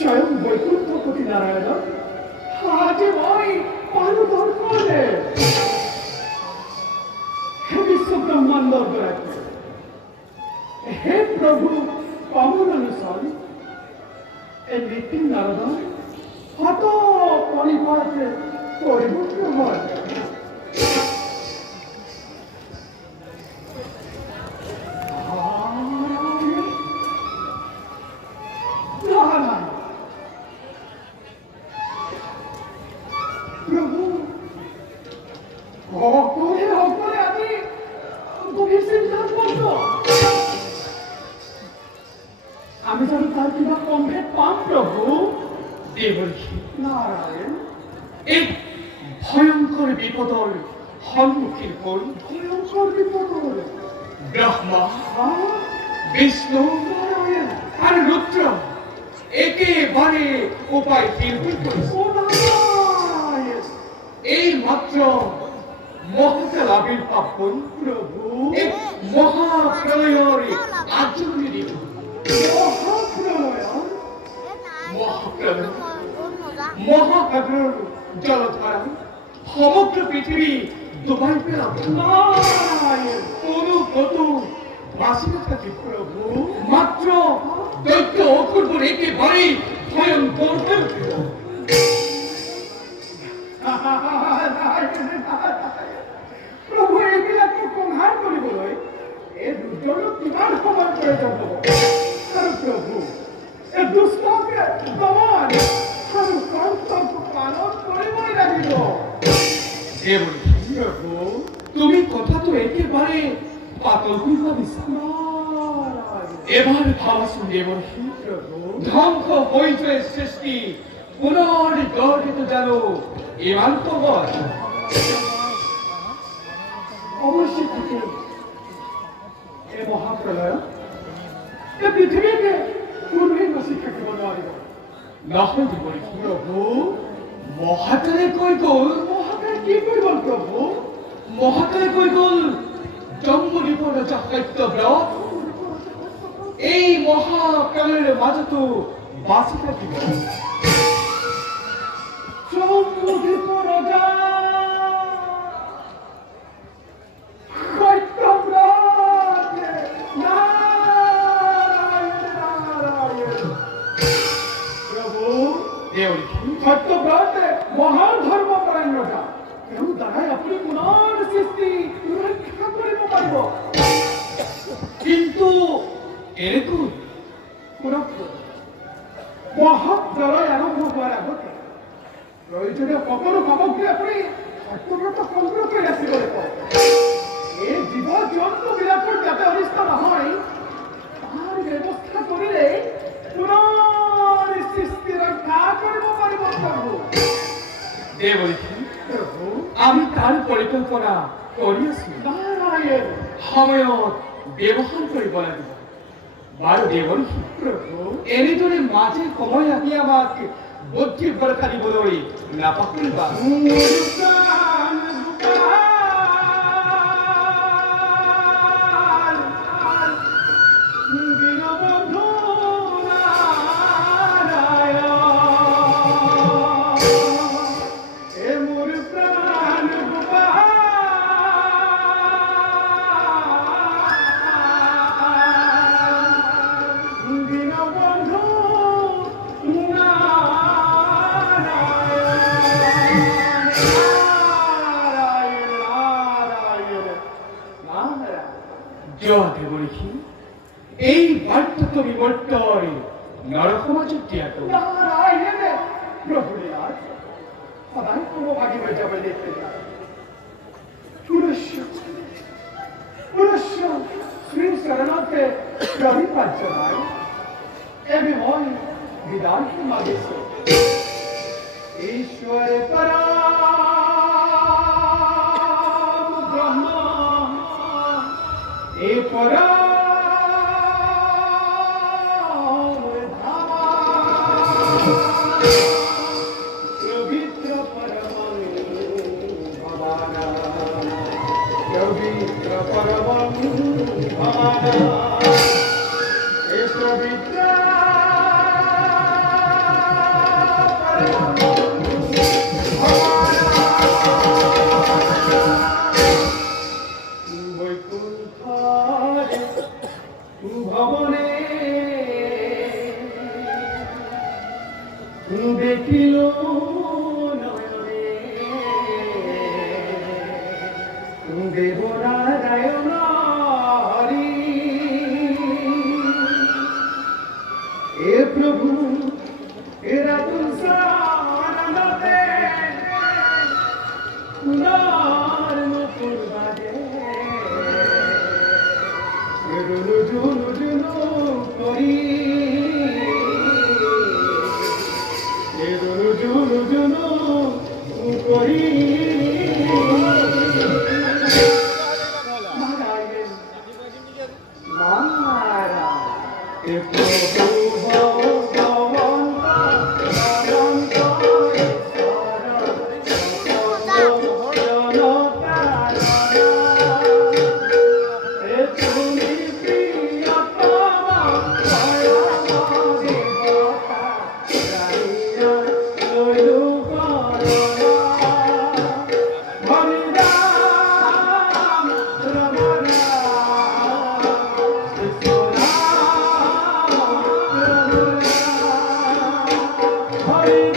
স্বয়ং বৈকুণ্ঠপতি নারায়ণ আজ মই পালন করলে হে বিশ্ব ব্রহ্মাণ্ড অন্তরাত্মা, হে প্রভু কমলানুসরণ এ নীতিন নারদ হত পরিপাতে পরিবর্ত হয়। প্রভু অকলে অকলে আমি গভীর সিদ্ধান্ত আমি যেন তার কিনা কমে পাম প্রভু দেবর্ষি নারায়ণ এই ভয়ঙ্কর বিপদর সম্মুখীন হল। ভয়ঙ্কর বিপদর ব্রহ্মা বিষ্ণু নারায়ণ আর রুদ্র একেবারে উপায়হীন হয়ে এই মাত্র মহাকাল আবির্ভাব হল প্রভু এক মহাপ্রলয়ের আচরণ মহাসাগর জলধারা সমগ্র পৃথিবী ডুবাই পেলাম। কোনো কত বাসিনা থাকে প্রভু মাত্র দৈত্য অপূর্ব একেবারে ভয়ঙ্কর হয়ে উঠল। প্রভু এইবিলাক সংহার কৰিবলৈ এই দুৰ্যোগক কিমান সময় প্ৰয়োজন হ'ব আৰু প্ৰভু এই দুষ্টকে দমন আৰু কৰ্তব্য পালন কৰিবই লাগিব। প্ৰভু তুমি কথাটো একেবাৰে পাতল কৰিব বিচাৰা। এবাৰ ভাবাচোন দেৱৰ্ষি প্ৰভু ধ্বংস হৈ যোৱা সৃষ্টি পুনৰ গঢ়িত জানো ইমান সহজ? অবশ্যই ঠিক এই মহাপ্ৰলয় এই পৃথিৱীতে কোনোৱে বাচি থাকিব নোৱাৰিব। নহয় দেৱৰ্ষি প্ৰভু মহাকালে কৈ গ'ল। মহাকালে কি কৈ গ'ল প্ৰভু? মহাকালে কৈ গ'ল জম্বুদ্বীপৰ ৰজা সত্যব্ৰত এই মহাকালেৰ মাজতো বাচি থাকিব। জম্বুদ্বীপৰ ৰজা সত্যব্রত মহান ধর্মপরায়ণ রজা তেওঁ দ্বাৰাই আপুনি পুনৰ সৃষ্টি ৰক্ষা কৰিব পাৰিব। কিন্তু এনেকৈ মহাপ্ৰলয় আৰম্ভ হোৱাৰ আগতে প্ৰয়োজনীয় সকলো সামগ্ৰী আপুনি সত্যব্ৰত সংগ্ৰহ কৰি ৰাখিব লাগিব। এই জীৱ জন্তুবিলাকৰ যাতে অনিষ্ট নহয় তাৰ ব্যৱস্থা কৰিলে পুনৰ সৃষ্টি ৰক্ষা কৰিব পাৰিব প্ৰভু। দেৱৰ্ষি প্ৰভু আমি তাৰ পৰিকল্পনা কৰি আছো। নাৰায়ণ সময়ত ব্যৱহাৰ কৰিব লাগিব। বাৰু দেৱৰ্ষি প্ৰভু এনেদৰে মাজে সময় আহি আমাক বুদ্ধি পৰীক্ষা দিবলৈ নাপাহৰিবা। দেৱৰ্ষি এই বাৰ্তাটো বিবৰ্তন নৰসমাজত দিয়াটো সদায় সমভাগী হৈ যাব শ্ৰী চৰণতে প্ৰণিপাত জনাই এবে মই বিদায় মাগিছো। ঈশ্বৰে পৰম ব্ৰহ্ম এই পৰম দেবনারায়ণ হরি এ প্রভু এরা তুলসানন্দে তুলার নতুন বাজে রুনু ঝুনু ঝুনু করি রুনু ঝুনু ঝুনু করি Hare